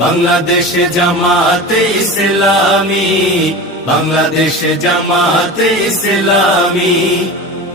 বাংলাদেশ জামাতে ইসলামি বাংলাদেশে জামাতে ইসলামি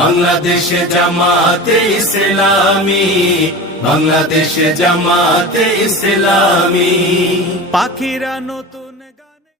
বাংলাদেশে জামাতে ইসলামি বাংলাদেশে জামাতে ইসলামি পাখিরা নতুন